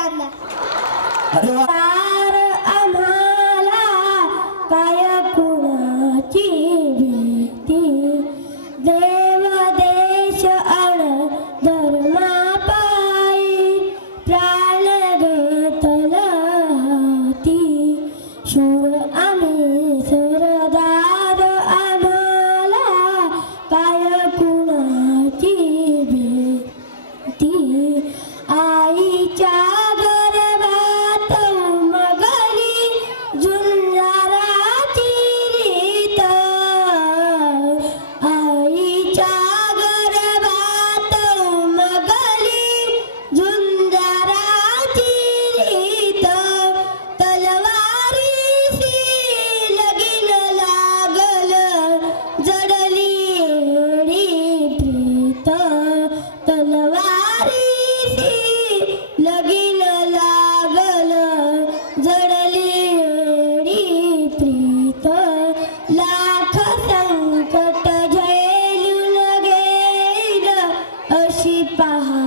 कांदा. अरे वा. तार आम्हाला काय कुणाची भीती, देव देश अण धर्मा पायी प्राण घेतला हाती. शूर आम्ही सरदार आम्हाला काय कुणाची भीती. आईच्या गर्भात उमगली झुंजाराची रीत, आईच्या गर्भात उमगली झुंजाराची रीत. तलवारीशी लगीन लागल जडली एडी प्रीत. तलवारीशी लगीन लागल जडली एडी प्रीत. लाख संकट झेलून गेल अशी पहा